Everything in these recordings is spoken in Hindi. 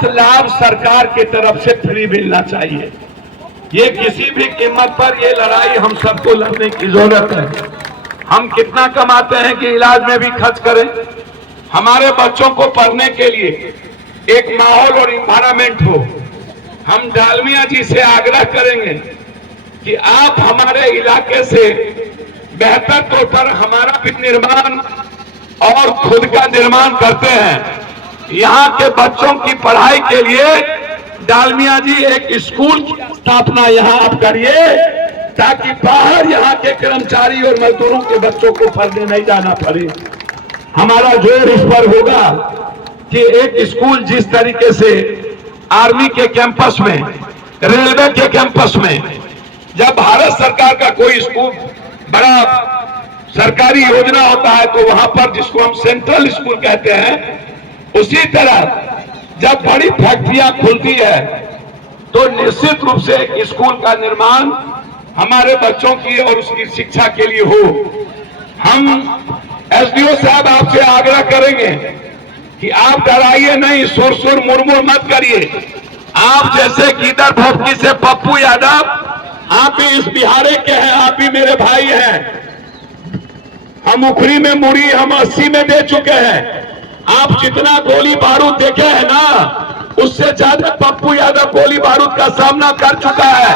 स्वास्थ्य लाभ सरकार की तरफ से फ्री मिलना चाहिए। ये किसी भी कीमत पर ये लड़ाई हम सबको लड़ने की जरूरत है। हम कितना कमाते हैं कि इलाज में भी खर्च करें। हमारे बच्चों को पढ़ने के लिए एक माहौल और इन्वायरमेंट हो। हम डालमिया जी से आग्रह करेंगे कि आप हमारे इलाके से बेहतर तौर पर हमारा भी निर्माण और खुद का निर्माण करते हैं। यहाँ के बच्चों की पढ़ाई के लिए डालमिया जी एक स्कूल की स्थापना यहाँ आप करिए, ताकि बाहर यहाँ के कर्मचारी और मजदूरों के बच्चों को पढ़ने नहीं जाना पड़े। हमारा जोर इस पर होगा कि एक स्कूल जिस तरीके से आर्मी के कैंपस में, रेलवे के कैंपस में, जब भारत सरकार का कोई स्कूल बड़ा सरकारी योजना होता है तो वहां पर जिसको हम सेंट्रल स्कूल कहते हैं, उसी तरह जब बड़ी फैक्ट्रियां खुलती है तो निश्चित रूप से एक स्कूल का निर्माण हमारे बच्चों की और उसकी शिक्षा के लिए हो। हम एसडीओ साहब आपसे आग्रह करेंगे कि आप डराइए नहीं, सुर मुरमुर मत करिए। आप जैसे गीदड़ भोपकी से पप्पू यादव, आप भी इस बिहारे के हैं, आप भी मेरे भाई हैं। हम उखरी में मुड़ी हम 80 में दे चुके हैं। आप जितना गोली बारूद देखे हैं ना, उससे ज्यादा पप्पू यादव गोली बारूद का सामना कर चुका है।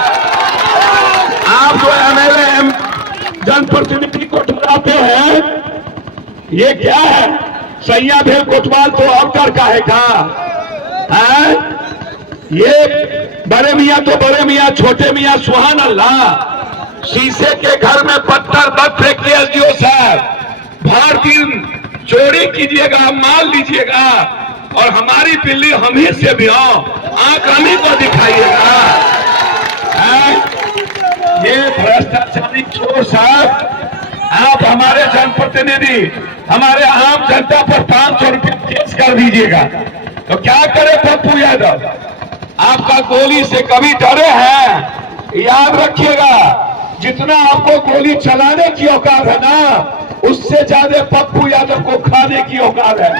आप जो एमएलए जनप्रतिनिधि को डराते हैं, ये क्या है? सैया भेल कोतवाल तो अवतर का है है? ये बड़े मियाँ तो बड़े मियाँ, छोटे मियाँ सुहान अल्लाह। शीशे के घर में पत्थर मत फेंकिए एसडीओ साहब। भर दिन चोरी कीजिएगा, माल लीजिएगा और हमारी बिल्ली हम ही से भी हो, आंख हम ही को दिखाइएगा। ये भ्रष्टाचारी चोर साहब, आप हमारे जनप्रतिनिधि, हमारे आम जनता पर 500 रुपये केस कर दीजिएगा तो क्या करे पप्पू यादव? आपका गोली से कभी डरे हैं? याद रखिएगा, जितना आपको गोली चलाने की औकात है ना, उससे ज्यादा पप्पू यादव को खाने की औकात है।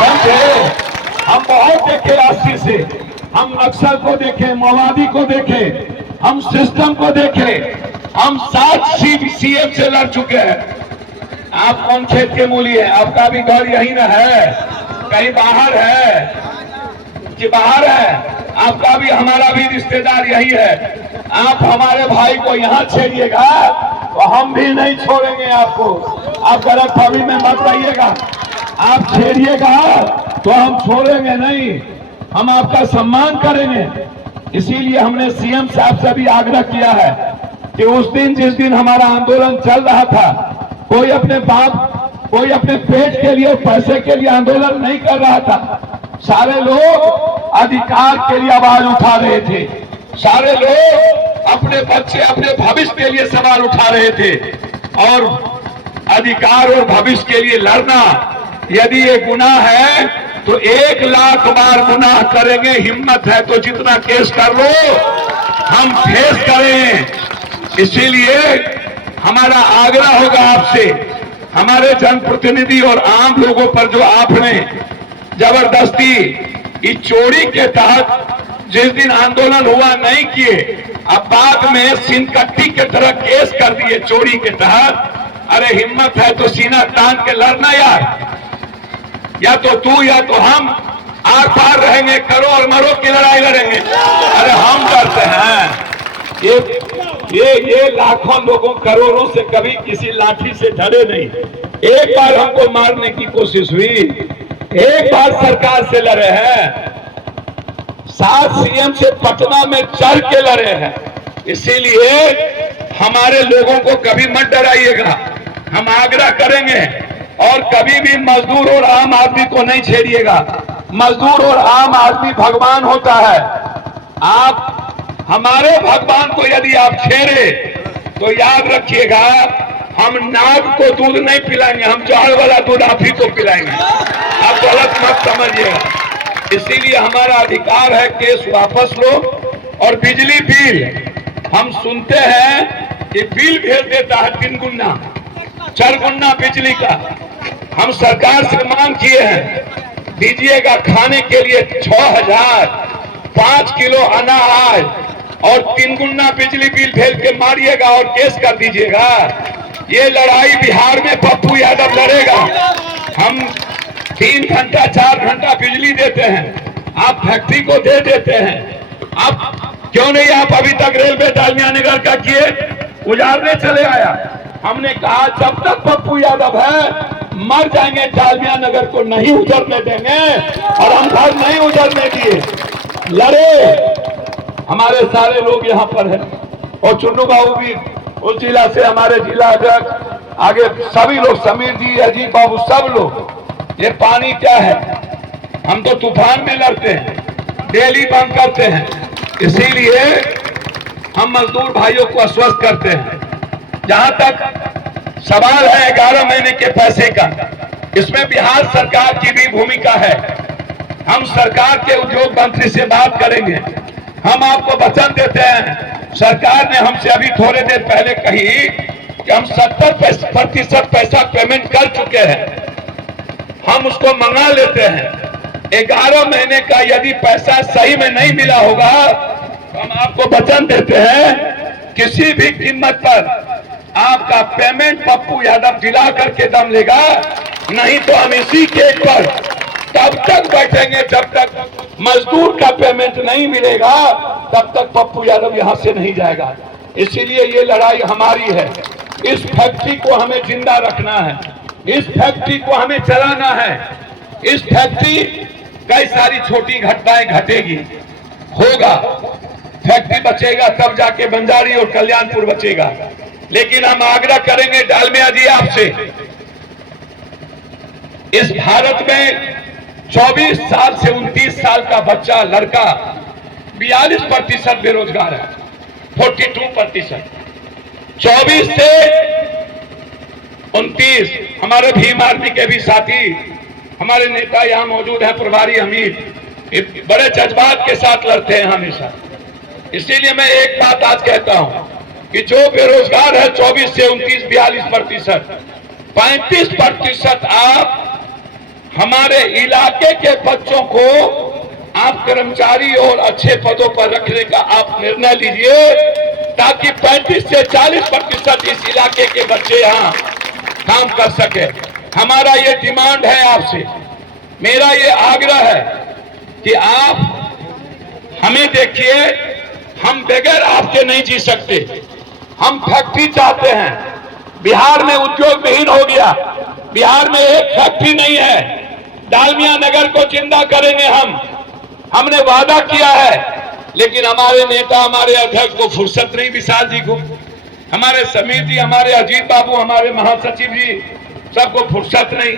समझे? हम बहुत देखे 80 से, हम नक्सल को देखे, माओवादी को देखे, हम सिस्टम को देखे, हम 7 सीएम से लड़ चुके हैं। आप कौन खेत के मूली है? आपका भी घर यही ना है? कहीं बाहर है कि बाहर है? आपका भी हमारा भी रिश्तेदार यही है। आप हमारे भाई को यहाँ छेड़िएगा तो हम भी नहीं छोड़ेंगे आपको। आप गलतफहमी में मत रहिएगा। आप छेड़िएगा तो हम छोड़ेंगे नहीं, हम आपका सम्मान करेंगे। इसीलिए हमने सीएम साहब से भी आग्रह किया है कि उस दिन जिस दिन हमारा आंदोलन चल रहा था, कोई अपने बाप, कोई अपने पेट के लिए, पैसे के लिए आंदोलन नहीं कर रहा था। सारे लोग अधिकार के लिए आवाज उठा रहे थे। सारे लोग अपने बच्चे, अपने भविष्य के लिए सवाल उठा रहे थे। और अधिकार और भविष्य के लिए लड़ना यदि ये गुनाह है तो 1 लाख बार गुनाह करेंगे। हिम्मत है तो जितना केस कर लो, हम फेस करें। इसीलिए हमारा आग्रह होगा आपसे, हमारे जनप्रतिनिधि और आम लोगों पर जो आपने जबरदस्ती इस चोरी के तहत जिस दिन आंदोलन हुआ नहीं किए, अब बाद में सिनकट्टी के तरह केस कर दिए चोरी के तहत। अरे हिम्मत है तो सीना तान के लड़ना यार, या तो तू या तो हम आर पार रहेंगे, करो और मरो की लड़ाई लड़ेंगे। अरे हम करते हैं। ये लाखों लोगों, करोड़ों से कभी किसी लाठी से डरे नहीं। एक बार हमको मारने की कोशिश हुई, एक बार सरकार से लड़े हैं, 7 सीएम से पटना में चढ़ के लड़े हैं। इसीलिए हमारे लोगों को कभी मत डराइएगा, हम आग्रह करेंगे। और कभी भी मजदूर और आम आदमी को नहीं छेड़िएगा। मजदूर और आम आदमी भगवान होता है। आप हमारे भगवान को यदि आप छेड़े तो याद रखिएगा, हम नाग को दूध नहीं पिलाएंगे, हम जहर वाला दूध आप ही को पिलाएंगे। आप गलत मत समझिएगा। इसीलिए हमारा अधिकार है, केस वापस लो। और बिजली बिल हम सुनते हैं कि बिल भेज देता है 3 गुना 4 गुना बिजली का। हम सरकार से मांग किए हैं दीजिएगा खाने के लिए 6,000, 5 किलो अनाज और 3 गुना बिजली बिल भेज के मारिएगा और केस कर दीजिएगा। ये लड़ाई बिहार में पप्पू यादव लड़ेगा। हम 3 घंटा 4 घंटा बिजली देते हैं, आप फैक्ट्री को दे देते हैं। आप क्यों नहीं आप अभी तक रेलवे डालमिया नगर का किए, उजाड़ने चले आया। हमने कहा जब तक पप्पू यादव है मर जाएंगे, डालमिया नगर को नहीं उजड़ने देंगे और हम घर नहीं उजड़ने दिए। लड़े, हमारे सारे लोग यहाँ पर हैं और चुन्नू बाबू भी उस जिला से, हमारे जिला अध्यक्ष, आगे सभी लोग, समीर जी, अजीत बाबू, सब लोग। ये पानी क्या है, हम तो तूफान में लड़ते हैं, डेली बंद करते हैं। इसीलिए हम मजदूर भाइयों को आश्वस्त करते हैं। जहां तक सवाल है 11 महीने के पैसे का, इसमें बिहार सरकार की भी भूमिका है। हम सरकार के उद्योग मंत्री से बात करेंगे। हम आपको वचन देते हैं, सरकार ने हमसे अभी थोड़ी देर पहले कही कि हम 70% पैसा पेमेंट कर चुके हैं, हम उसको मंगा लेते हैं। 11 महीने का यदि पैसा सही में नहीं मिला होगा तो हम आपको वचन देते हैं, किसी भी कीमत पर आपका पेमेंट पप्पू यादव दिला करके दम लेगा। नहीं तो हम इसी केस पर तब तक बैठेंगे जब तक मजदूर का पेमेंट नहीं मिलेगा, तब तक पप्पू यादव यहां से नहीं जाएगा। इसीलिए ये लड़ाई हमारी है। इस फैक्ट्री को हमें जिंदा रखना है, इस फैक्ट्री को हमें चलाना है। इस फैक्ट्री कई सारी छोटी घटनाएं घटेगी, होगा, फैक्ट्री बचेगा तब जाके बंजारी और कल्याणपुर बचेगा। लेकिन हम आग्रह करेंगे डालमिया जी आपसे, इस भारत में 24 साल से 29 साल का बच्चा, लड़का 42% बेरोजगार है, 42%। 24 से 29 हमारे भीम आर्मी के भी साथी, हमारे नेता यहाँ मौजूद हैं, प्रभारी हमीद, बड़े जज्बात के साथ लड़ते हैं हमेशा। इसीलिए मैं एक बात आज कहता हूं कि जो बेरोजगार है 24 से 29, 42%, 35% आप हमारे इलाके के बच्चों को आप कर्मचारी और अच्छे पदों पर रखने का आप निर्णय लीजिए, ताकि 35 से 40% इस इलाके के बच्चे यहाँ काम कर सके। हमारा ये डिमांड है आपसे, मेरा ये आग्रह है कि आप हमें देखिए, हम बगैर आपके नहीं जी सकते। हम फैक्ट्री चाहते हैं, बिहार में उद्योग विहीन हो गया, बिहार में एक फैक्ट्री नहीं है। डालमिया नगर को जिंदा करेंगे हमने वादा किया है। लेकिन हमारे नेता, हमारे अध्यक्ष को फुर्सत नहीं, विशाल जी को, हमारे समीर जी, हमारे अजीत बाबू, हमारे महासचिव जी, सबको फुर्सत नहीं।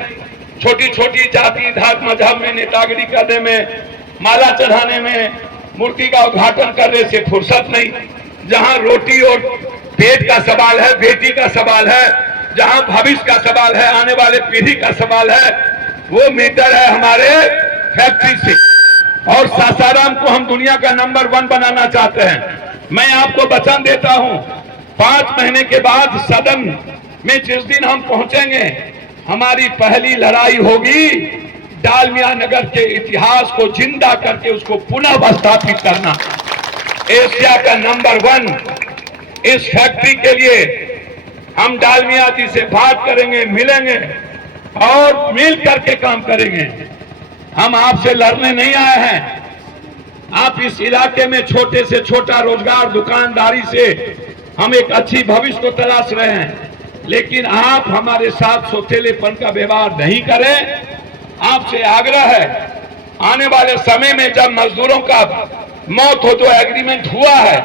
छोटी छोटी जाति धात मजहब में नेतागिरी करने में, माला चढ़ाने में, मूर्ति का उद्घाटन करने से फुर्सत नहीं। जहां रोटी और पेट का सवाल है, बेटी का सवाल है, जहां भविष्य का सवाल है, आने वाले पीढ़ी का सवाल है, वो मीटर है हमारे फैक्ट्री से। और सासाराम को हम दुनिया का नंबर 1 बनाना चाहते हैं। मैं आपको वचन देता हूं, 5 महीने के बाद सदन में जिस दिन हम पहुंचेंगे, हमारी पहली लड़ाई होगी डालमिया नगर के इतिहास को जिंदा करके उसको पुनः स्थापित करना। एशिया का नंबर 1 इस फैक्ट्री के लिए हम डालमिया जी से बात करेंगे, मिलेंगे और मिल करके काम करेंगे। हम आपसे लड़ने नहीं आए हैं। आप इस इलाके में छोटे से छोटा रोजगार, दुकानदारी से हम एक अच्छी भविष्य को तलाश रहे हैं, लेकिन आप हमारे साथ सोतेलेपन का व्यवहार नहीं करें। आपसे आग्रह है, आने वाले समय में जब मजदूरों का मौत हो, जो एग्रीमेंट हुआ है,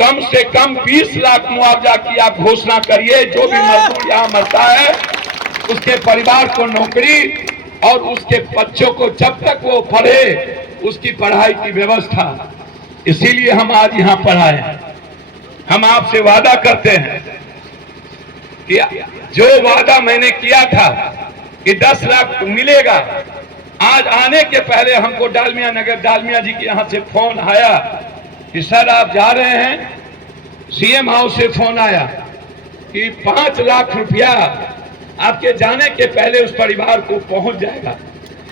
कम से कम 20 लाख मुआवजा की आप घोषणा करिए। जो भी मजदूर यहाँ मरता है उसके परिवार को नौकरी और उसके बच्चों को जब तक वो पढ़े उसकी पढ़ाई की व्यवस्था। इसीलिए हम आज यहाँ पर आए हैं। हम आपसे वादा करते हैं कि जो वादा मैंने किया था कि 10 लाख मिलेगा, आज आने के पहले हमको डालमिया नगर, डालमिया जी के यहाँ से फोन आया कि सर आप जा रहे हैं। सीएम हाउस से फोन आया कि 5 लाख रुपया आपके जाने के पहले उस परिवार को पहुंच जाएगा।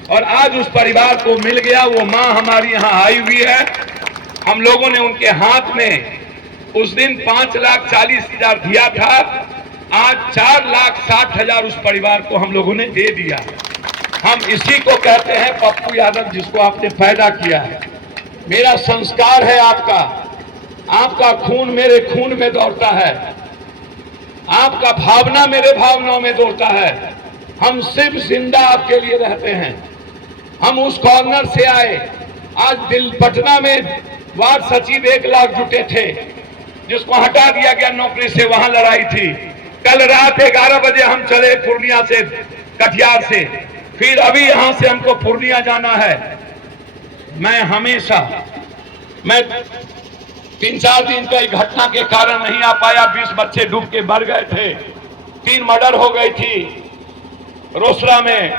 और आज उस परिवार को मिल गया। वो मां हमारी यहाँ आई हुई है। हम लोगों ने उनके हाथ में उस दिन 5,40,000 दिया था, आज 4,60,000 उस परिवार को हम लोगों ने दे दिया। हम इसी को कहते हैं पप्पू यादव, जिसको आपने पैदा किया है। मेरा संस्कार है आपका, आपका खून मेरे खून में दौड़ता है, आपका भावना मेरे भावनाओं में दौड़ता है। हम सिर्फ जिंदा आपके लिए रहते हैं। हम उस कॉर्नर से आए। आज दिल पटना में वार्ड सचिव 1 लाख जुटे थे, जिसको हटा दिया गया नौकरी से, वहां लड़ाई थी। कल रात 11 बजे हम चले पूर्णिया से, कटिहार से, फिर अभी यहां से हमको पूर्णिया जाना है। मैं 3-4 दिन का घटना के कारण नहीं आ पाया। 20 बच्चे डूब के मर गए थे, 3 मर्डर हो गई थी रोसड़ा में।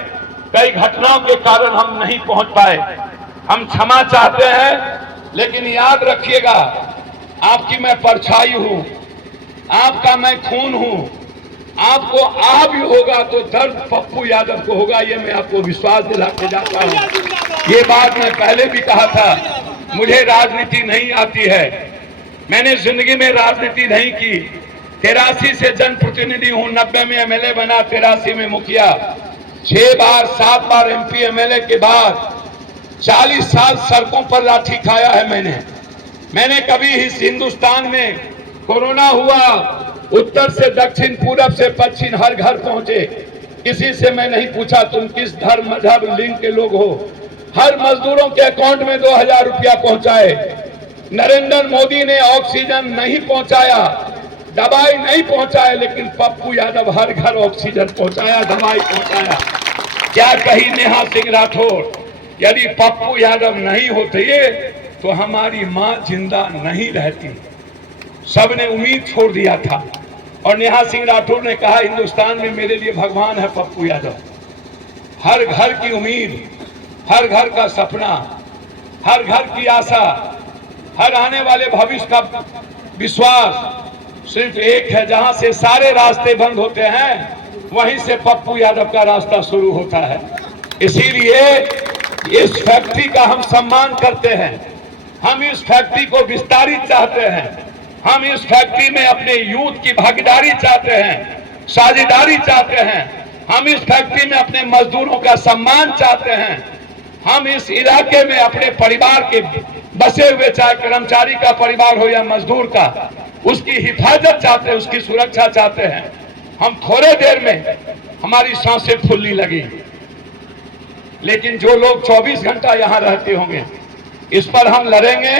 कई घटनाओं के कारण हम नहीं पहुंच पाए। हम क्षमा चाहते हैं, लेकिन याद रखिएगा, आपकी मैं परछाई हूं, आपका मैं खून हूं। आपको आ भी होगा तो दर्द पप्पू यादव को होगा, ये मैं आपको विश्वास दिला के जाता हूं। ये बात मैं पहले भी कहा था, मुझे राजनीति नहीं आती है, मैंने जिंदगी में राजनीति नहीं की। 83 से जनप्रतिनिधि हूं, 90 में एमएलए बना, 83 में मुखिया, 6 बार 7 बार एमपी एमएलए के बाद 40 साल सड़कों पर लाठी खाया है मैंने कभी इस हिंदुस्तान में कोरोना हुआ, उत्तर से दक्षिण, पूरब से पश्चिम, हर घर पहुंचे। किसी से मैं नहीं पूछा तुम किस धर्म मजहब लिंग के लोग हो। हर मजदूरों के अकाउंट में 2000 रुपया पहुंचाए। नरेंद्र मोदी ने ऑक्सीजन नहीं पहुंचाया, दवाई नहीं पहुंचाया, लेकिन पप्पू यादव हर घर ऑक्सीजन पहुंचाया, दवाई पहुंचाया। क्या कही नेहा सिंह राठौर, यदि पप्पू यादव नहीं होते तो हमारी मां जिंदा नहीं रहती। सबने उम्मीद छोड़ दिया था, और नेहा सिंह राठौर ने कहा हिंदुस्तान में मेरे लिए भगवान है पप्पू यादव। हर घर की उम्मीद, हर घर का सपना, हर घर की आशा, हर आने वाले भविष्य का विश्वास सिर्फ एक है। जहां से सारे रास्ते बंद होते हैं, वहीं से पप्पू यादव का रास्ता शुरू होता है। इसीलिए इस फैक्ट्री का हम सम्मान करते हैं। हम इस फैक्ट्री को विस्तारित चाहते हैं। हम इस फैक्ट्री में अपने यूथ की भागीदारी चाहते हैं, साझेदारी चाहते हैं। हम इस फैक्ट्री में अपने मजदूरों का सम्मान चाहते हैं। हम इस इलाके में अपने परिवार के बसे हुए, चाहे कर्मचारी का परिवार हो या मजदूर का, उसकी हिफाजत चाहते हैं, उसकी सुरक्षा चाहते हैं। हम थोड़े देर में हमारी सांसें फूलने लगी, लेकिन जो लोग 24 घंटा यहाँ रहते होंगे, इस पर हम लड़ेंगे,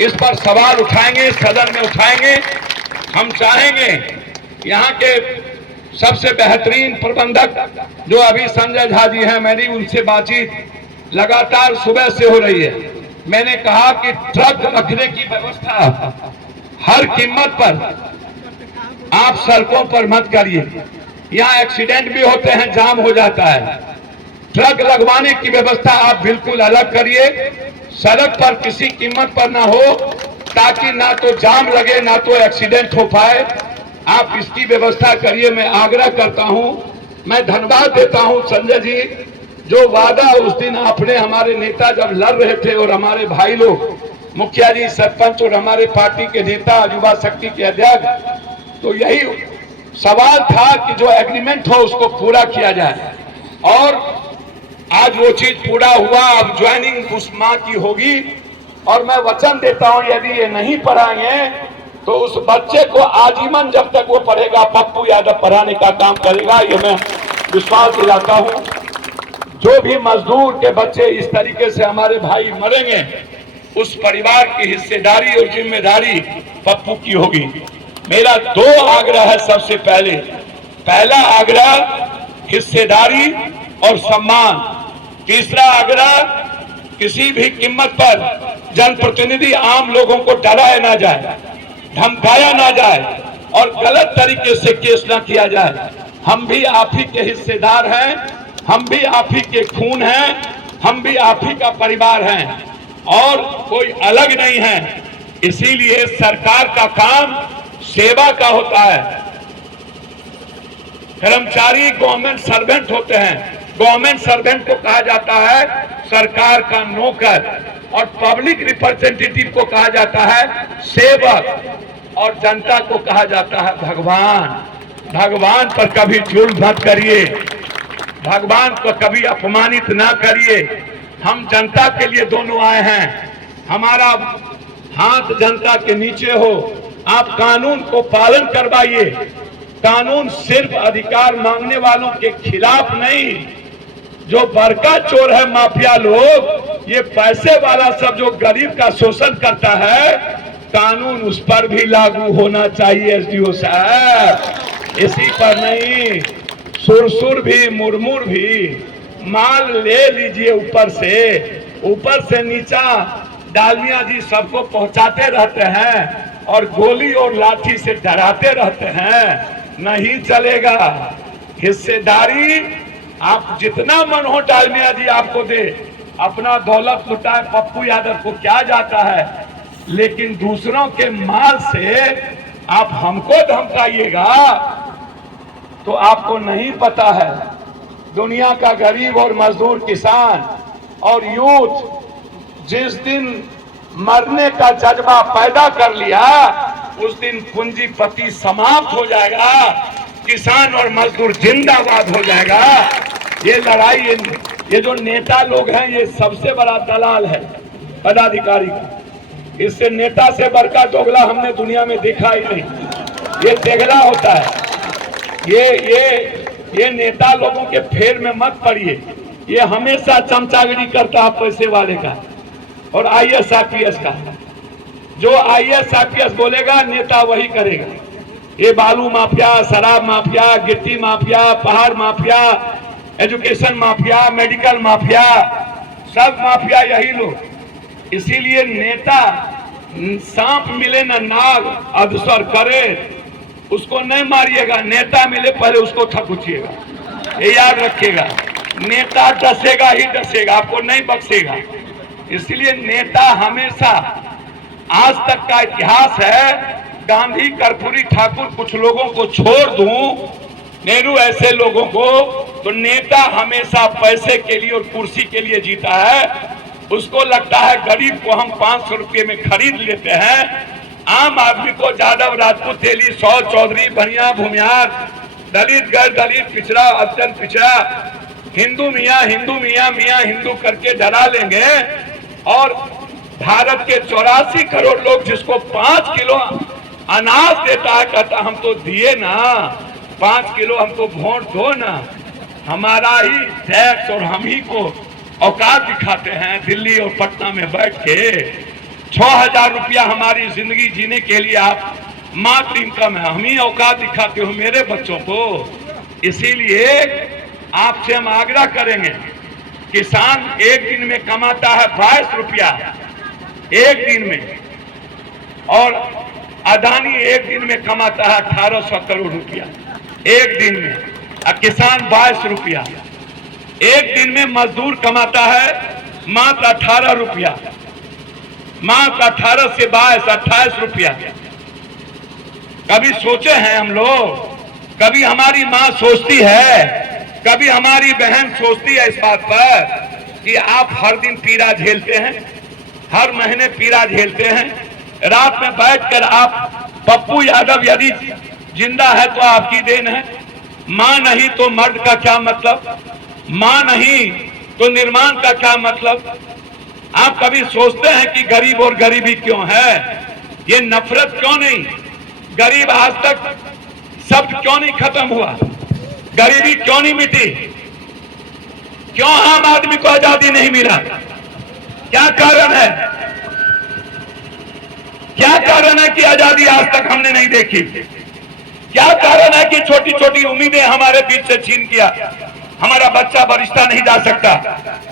इस पर सवाल उठाएंगे, सदन में उठाएंगे। हम चाहेंगे यहाँ के सबसे बेहतरीन प्रबंधक जो अभी संजय झा जी हैं, मेरी उनसे बातचीत लगातार सुबह से हो रही है। मैंने कहा कि ट्रक रखने की व्यवस्था हर कीमत पर आप सड़कों पर मत करिए। यहाँ एक्सीडेंट भी होते हैं, जाम हो जाता है। ट्रक लगवाने की व्यवस्था आप बिल्कुल अलग करिए। सड़क पर किसी कीमत पर ना हो, ताकि ना तो जाम लगे ना तो एक्सीडेंट हो पाए। आप इसकी व्यवस्था करिए। मैं आग्रह करता हूं, मैं धन्यवाद देता हूं संजय जी, जो वादा उस दिन आपने, हमारे नेता जब लड़ रहे थे और हमारे भाई लोग, मुखिया जी, सरपंच और हमारे पार्टी के नेता, युवा शक्ति के अध्यक्ष, तो यही सवाल था कि जो एग्रीमेंट हो उसको पूरा किया जाए। और आज वो चीज पूरा हुआ। अब ज्वाइनिंग उस मां की होगी, और मैं वचन देता हूं यदि ये नहीं पढ़ाएंगे तो उस बच्चे को आजीवन, जब तक वो पढ़ेगा, पप्पू यादव पढ़ाने का काम करेगा। ये मैं विश्वास दिलाता हूं। जो भी मजदूर के बच्चे इस तरीके से हमारे भाई मरेंगे, उस परिवार की हिस्सेदारी और जिम्मेदारी पप्पू की होगी। मेरा 2 आग्रह है। सबसे पहला आग्रह हिस्सेदारी और सम्मान। तीसरा आग्रह, किसी भी कीमत पर जनप्रतिनिधि आम लोगों को डराया ना जाए, धमकाया ना जाए और गलत तरीके से केस ना किया जाए। हम भी आप ही के हिस्सेदार हैं, हम भी आप ही के खून हैं, हम भी आप ही का परिवार हैं, और कोई अलग नहीं है। इसीलिए सरकार का काम सेवा का होता है। कर्मचारी गवर्नमेंट सर्वेंट होते हैं, गवर्नमेंट सर्वेंट को कहा जाता है सरकार का नौकर, और पब्लिक रिप्रेजेंटेटिव को कहा जाता है सेवक, और जनता को कहा जाता है भगवान। भगवान पर कभी जुल्म मत करिए, भगवान को कभी अपमानित ना करिए। हम जनता के लिए दोनों आए हैं, हमारा हाथ जनता के नीचे हो। आप कानून को पालन करवाइए। कानून सिर्फ अधिकार मांगने वालों के खिलाफ नहीं। जो बड़का चोर है माफिया लोग, ये पैसे वाला सब जो गरीब का शोषण करता है, कानून उस पर भी लागू होना चाहिए एसडीओ साहब। इसी पर नहीं, सुरसुर भी मुरमुर भी माल ले लीजिए ऊपर से नीचा। डालमिया जी सबको पहुंचाते रहते हैं और गोली और लाठी से डराते रहते हैं। नहीं चलेगा। हिस्सेदारी आप जितना मन हो डालमिया जी आपको दे, अपना दौलत लुटाए, पप्पू यादव को क्या जाता है, लेकिन दूसरों के माल से आप हमको धमकाइएगा तो आपको नहीं पता है। दुनिया का गरीब और मजदूर, किसान और यूथ जिस दिन मरने का जज्बा पैदा कर लिया, उस दिन पूंजीपति समाप्त हो जाएगा, किसान और मजदूर जिंदाबाद हो जाएगा। ये लड़ाई, ये जो नेता लोग हैं, ये सबसे बड़ा दलाल है पदाधिकारी का। इससे नेता से बड़का दोगला हमने दुनिया में देखा ही नहीं। ये तेगला होता है। ये नेता लोगों के फेर में मत पड़िए। ये हमेशा चमचागिरी करता है पैसे वाले का और आईएएस आईपीएस का। जो आईएएस आईपीएस बोलेगा नेता वही करेगा। ये बालू माफिया, शराब माफिया, गिट्टी माफिया, पहाड़ mafia, education mafia, medical mafia, सब माफिया यही लोग। इसीलिए नेता सांप मिले ना नाग अधसर करे, उसको नहीं मारिएगा। नेता मिले पहले उसको थकुचिएगा। ये याद रखिएगा, नेता डसेगा ही डसेगा, आपको नहीं बख्शेगा। इसलिए नेता हमेशा, आज तक का इतिहास है, गांधी, कर्पूरी, ठाकुर, कुछ लोगों को छोड़ दूं, नेहरू ऐसे लोगों को, तो नेता हमेशा पैसे के लिए और कुर्सी के लिए जीता है। उसको लगता है गरीब को हम 500 रुपये में खरीद लेते हैं। आम आदमी को यादव, राजपूत, तेली, सौ, चौधरी, बनिया, भूमियार, दलित, गैर दलित, पिछड़ा, अत्यंत पिछड़ा, हिंदू मियाँ हिंदू मियाँ मियाँ हिंदू करके डरा लेंगे। और भारत के 84 करोड़ लोग जिसको 5 किलो अनाज देता है, कहता हम तो दिए ना, 5 किलो हमको वोट दो ना। हमारा ही टैक्स और हम ही को औकात दिखाते हैं। दिल्ली और पटना में बैठ के 6000 रुपया हमारी जिंदगी जीने के लिए आप मात्र इनकम है, हम ही औकात दिखाते हो मेरे बच्चों को। इसीलिए आपसे हम आग्रह करेंगे, किसान एक दिन में कमाता है 22 रुपया एक दिन में, और अदानी एक दिन में कमाता है 1800 करोड़ रुपया एक दिन में, और किसान 22 रुपया। एक दिन में मजदूर कमाता है मात्र 18 रुपया, मात्र 18 से 22, 28 रुपया। कभी सोचे हैं हम लोग? कभी हमारी माँ सोचती है, कभी हमारी बहन सोचती है इस बात पर कि आप हर दिन पीड़ा झेलते हैं, हर महीने पीड़ा झेलते हैं, रात में बैठकर आप, पप्पू यादव यदि जिंदा है तो आपकी देन है, माँ नहीं तो मर्द का क्या मतलब, माँ नहीं तो निर्माण का क्या मतलब। आप कभी सोचते हैं कि गरीब और गरीबी क्यों है? ये नफरत क्यों नहीं? गरीब आज तक शब्द क्यों नहीं खत्म हुआ? गरीबी क्यों नहीं मिटी? क्यों आम आदमी को आजादी नहीं मिला? क्या कारण है? क्या कारण है कि आजादी आज तक हमने नहीं देखी? क्या कारण है कि छोटी छोटी उम्मीदें हमारे बीच से छीन किया? हमारा बच्चा बरिश्ता नहीं जा सकता,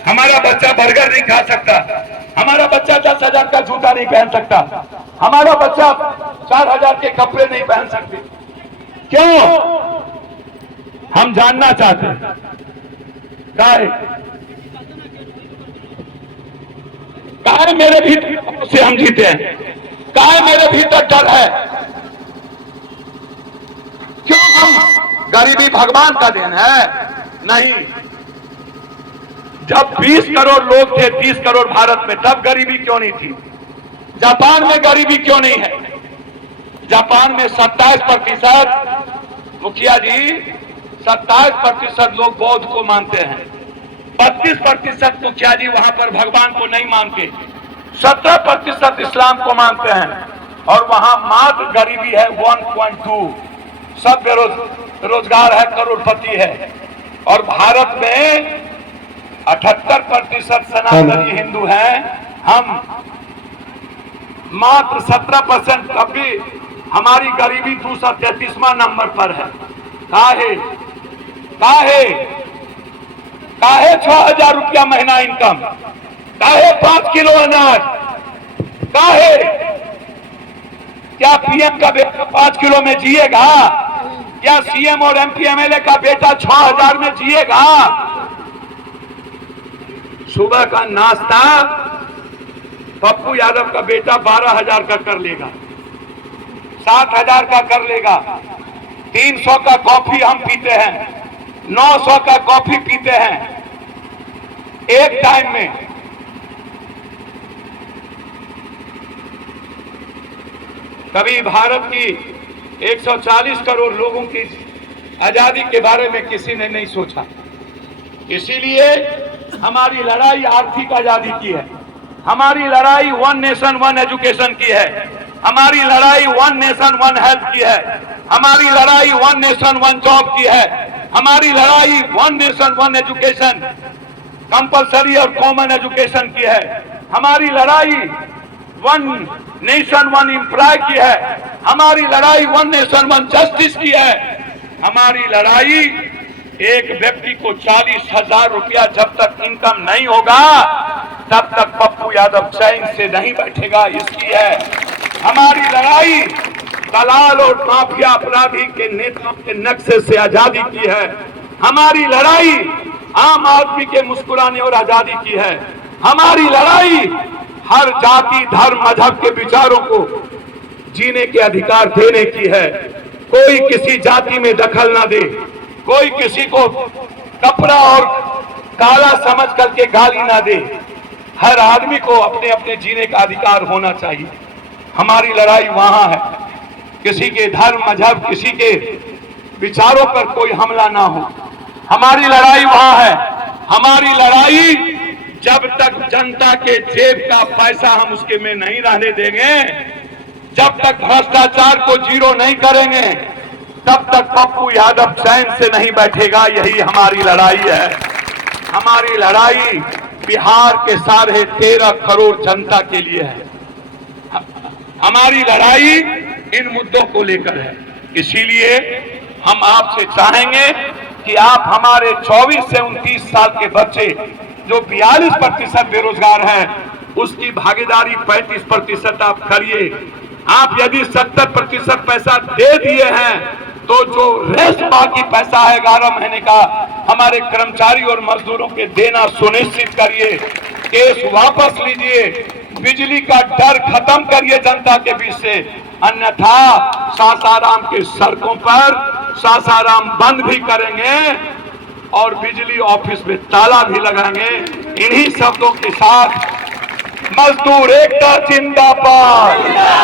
हमारा बच्चा बर्गर नहीं खा सकता, हमारा बच्चा 10,000 का जूता नहीं पहन सकता, हमारा बच्चा 4,000 के कपड़े नहीं पहन सकते। क्यों? हम जानना चाहते हैं। काहे मेरे भीतर से हम जीते हैं? काहे मेरे भीतर डर है? क्यों हम, गरीबी भगवान का देन है? नहीं, जब 20 करोड़ लोग थे 30 करोड़ भारत में, तब गरीबी क्यों नहीं थी? जापान में गरीबी क्यों नहीं है? जापान में 27%, मुखिया जी 27% लोग बौद्ध को मानते हैं, 32% मुखिया जी वहां पर भगवान को नहीं मानते, 17% इस्लाम को मानते हैं, और वहां मात्र गरीबी है 1.2, सब बेरोजगार है, करोड़पति है। और भारत में 78% सनातनी हिंदू हैं, हम मात्र 17%, तब भी हमारी गरीबी 233वां नंबर पर है। काहे 6,000 रुपया महीना इनकम, काहे 5 किलो अनाज, काहे? क्या पीएम का बेटा 5 किलो में जिएगा? क्या सीएम और एमपी एमएलए का बेटा 6,000 में जिएगा? सुबह का नाश्ता पप्पू यादव का बेटा 12,000 का कर लेगा, 7,000 का कर लेगा, 300 का कॉफी हम पीते हैं, 900 का कॉफी पीते हैं एक टाइम में। कभी भारत की 140 करोड़ लोगों की आजादी के बारे में किसी ने नहीं सोचा। इसीलिए हमारी लड़ाई आर्थिक आजादी की है, हमारी लड़ाई 1 नेशन 1 एजुकेशन की है, हमारी लड़ाई 1 नेशन 1 हेल्थ की है, हमारी लड़ाई 1 नेशन 1 जॉब की है, हमारी लड़ाई 1 नेशन 1 एजुकेशन कंपलसरी और कॉमन एजुकेशन की है, हमारी लड़ाई 1 नेशन 1 एम्प्लॉय की है, हमारी लड़ाई 1 नेशन 1 जस्टिस की है। हमारी लड़ाई एक व्यक्ति को 40,000 रुपया जब तक इनकम नहीं होगा तब तक पप्पू यादव चैन से नहीं बैठेगा, इसकी है। हमारी लड़ाई दलाल और माफिया अपराधी के नेताओं के नक्शे से आजादी की है, हमारी लड़ाई आम आदमी के मुस्कुराने और आजादी की है, हमारी लड़ाई हर जाति धर्म मजहब के विचारों को जीने के अधिकार देने की है। कोई किसी जाति में दखल ना दे, कोई किसी को कपड़ा और काला समझ करके गाली ना दे, हर आदमी को अपने अपने जीने का अधिकार होना चाहिए। हमारी लड़ाई वहां है, किसी के धर्म मजहब किसी के विचारों पर कोई हमला ना हो, हमारी लड़ाई वहां है। हमारी लड़ाई जब तक जनता के जेब का पैसा हम उसके में नहीं रहने देंगे, जब तक भ्रष्टाचार को जीरो नहीं करेंगे, तब तक पप्पू यादव चैन से नहीं बैठेगा। यही हमारी लड़ाई है। हमारी लड़ाई बिहार के 13.5 करोड़ जनता के लिए है। हमारी लड़ाई इन मुद्दों को लेकर है। इसीलिए हम आपसे चाहेंगे कि आप हमारे 24 से 29 साल के बच्चे जो 42% बेरोजगार हैं, उसकी भागीदारी 35% आप करिए। आप यदि 70% पैसा दे दिए हैं तो जो रेस्ट बाकी पैसा है 11 महीने का, हमारे कर्मचारी और मजदूरों के देना सुनिश्चित करिए। केस वापस लीजिए, बिजली का डर खत्म करिए जनता के बीच से, अन्यथा सासाराम के सड़कों पर सासाराम बंद भी करेंगे और बिजली ऑफिस में ताला भी लगाएंगे। इन्हीं शब्दों के साथ मजदूर एकता जिंदाबाद,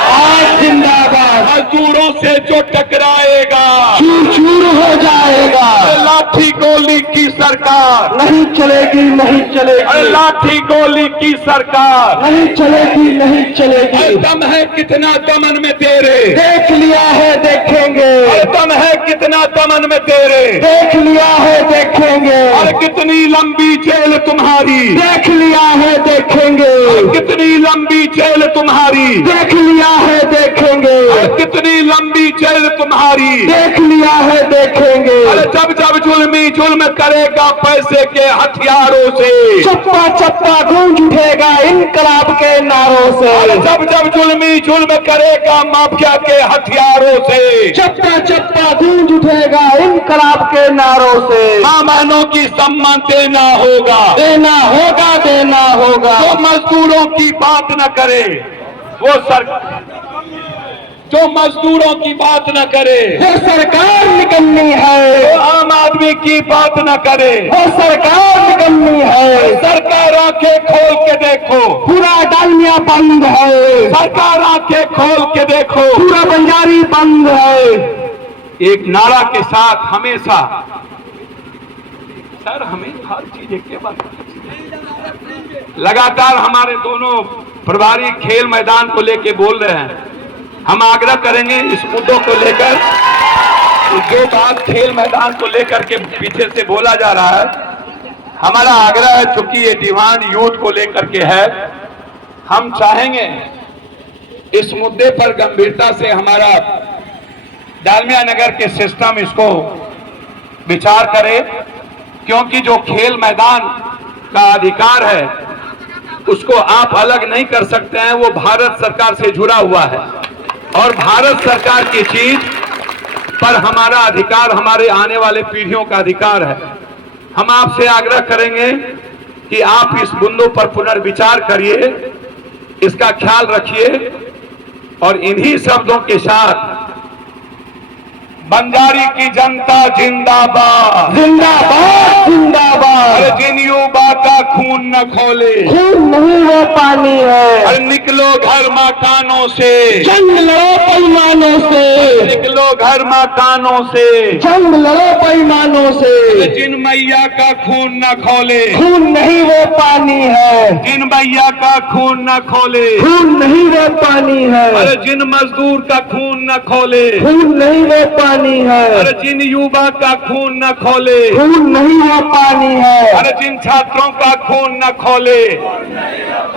आज जिंदाबाद। मजदूरों से जो टकराएगा चूर चूर हो जाएगा। लाठी गोली की सरकार नहीं चलेगी, नहीं चलेगी। लाठी गोली की सरकार नहीं चलेगी, नहीं चलेगी। दम है कितना दमन में तेरे, देख लिया है देखेंगे। दम है कितना दमन में तेरे, देख लिया है देखेंगे। और कितनी लंबी जेल तुम्हारी, देख लिया है देखेंगे। कितनी लंबी जेल तुम्हारी, देख लिया है देखेंगे। कितनी लंबी जेल तुम्हारी, देख लिया है देखेंगे। जब जब जुल्मी जुल्म करेगा पैसे के हथियारों से, चप्पा चप्पा गूंज उठेगा इनकलाब के नारों से। जब जब जुल्मी जुल्म करेगा माफिया के हथियारों से, चप्पा चप्पा गूंज उठेगा इनकलाब के नारों से। मां बहनों की सम्मान देना होगा, देना होगा, देना होगा। जो मजदूरों की बात न करे, वो जो मजदूरों की बात न करे, वो सरकार निकलनी है। जो आम आदमी की बात न करे, वो सरकार निकलनी है। सरकार आंखें खोल के देखो, पूरा डालमिया बंद है। सरकार आंखें खोल के देखो, पूरा बंजारी बंद है। एक नारा के साथ हमेशा सर हमें हर चीज एक बात लगातार हमारे दोनों प्रभारी खेल मैदान को लेके बोल रहे हैं। हम आग्रह करेंगे इस मुद्दों को लेकर, जो बात खेल मैदान को लेकर के पीछे से बोला जा रहा है, हमारा आग्रह है, चूंकि ये डिमांड यूथ को लेकर के है, हम चाहेंगे इस मुद्दे पर गंभीरता से हमारा डालमिया नगर के सिस्टम इसको विचार करे, क्योंकि जो खेल मैदान का अधिकार है उसको आप अलग नहीं कर सकते हैं, वो भारत सरकार से जुड़ा हुआ है और भारत सरकार की चीज पर हमारा अधिकार, हमारे आने वाले पीढ़ियों का अधिकार है। हम आपसे आग्रह करेंगे कि आप इस मुद्दों पर पुनर्विचार करिए, इसका ख्याल रखिए और इन्हीं शब्दों के साथ बंजारी की जनता जिंदाबाद, जिंदाबाद जिंदाबाद। जिन युवा का खून न खोले, खून नहीं वो पानी है। अरे निकलो घर मकानों से, जंग लड़ो पैमानों से। निकलो घर मकानों से, जंग लड़ो पैमानों से। जिन मैया का खून न खोले, खून नहीं वो पानी है। जिन मैया का खून न खोले, खून नहीं वो पानी है। अरे जिन मजदूर का खून न खोले, खून नहीं वो पानी है। अरे जिन युवा का खून न खोले, खून नहीं वो पानी है। अरे जिन छात्रों का खून न खोले,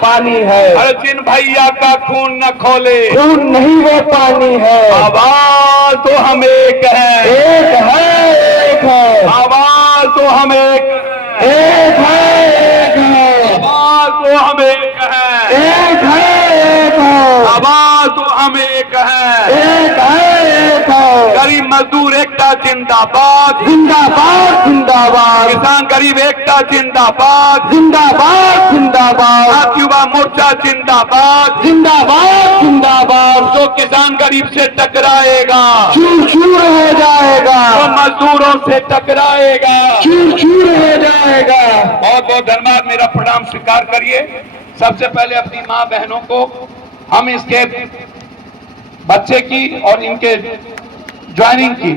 पानी है। अरे जिन भैया का खून न खोले, खून नहीं वो पानी है। आवाज तो हम एक है, एक है, एक है। आवाज तो हम एक है, एक है, एक है। आवाज तो हम एक है, एक है, एक है। आवाज तो हम एक है। एक है, एक है। गरीब मजदूर एकता जिंदाबाद, जिंदाबाद जिंदाबाद। किसान गरीब एकता जिंदाबाद, जिंदाबाद जिंदाबाद। साथ युवा मोर्चा जिंदाबाद। जिंदाबाद जिंदाबाद। जो किसान गरीब से टकराएगा, चूर चूर हो जाएगा। जो मजदूरों से टकराएगा, चूर चूर हो जाएगा। बहुत बहुत धन्यवाद। मेरा प्रणाम स्वीकार करिए। सबसे पहले अपनी माँ बहनों को हम इसके बच्चे की और इनके ज्वाइनिंग की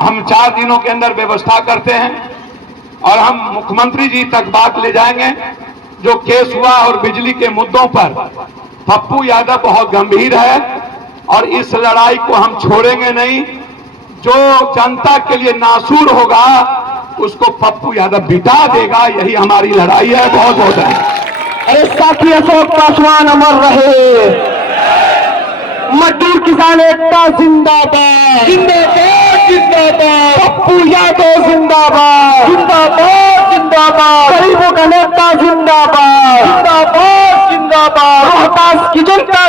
हम 4 दिनों के अंदर व्यवस्था करते हैं और हम मुख्यमंत्री जी तक बात ले जाएंगे। जो केस हुआ और बिजली के मुद्दों पर पप्पू यादव बहुत गंभीर है और इस लड़ाई को हम छोड़ेंगे नहीं। जो जनता के लिए नासूर होगा उसको पप्पू यादव बिता देगा, यही हमारी लड़ाई है। बहुत बहुत धन्यवाद। अरे साथी अशोक पासवान अमर रहे। मजदूर किसान एकता जिंदाबाद। जिंदाबाद जिंदाबाद। पप्पू यादव जिंदाबाद। जिंदाबाद जिंदाबाद। गरीबों का नेता जिंदाबाद। जिंदाबाद जिंदाबाद। रोहतास की जनता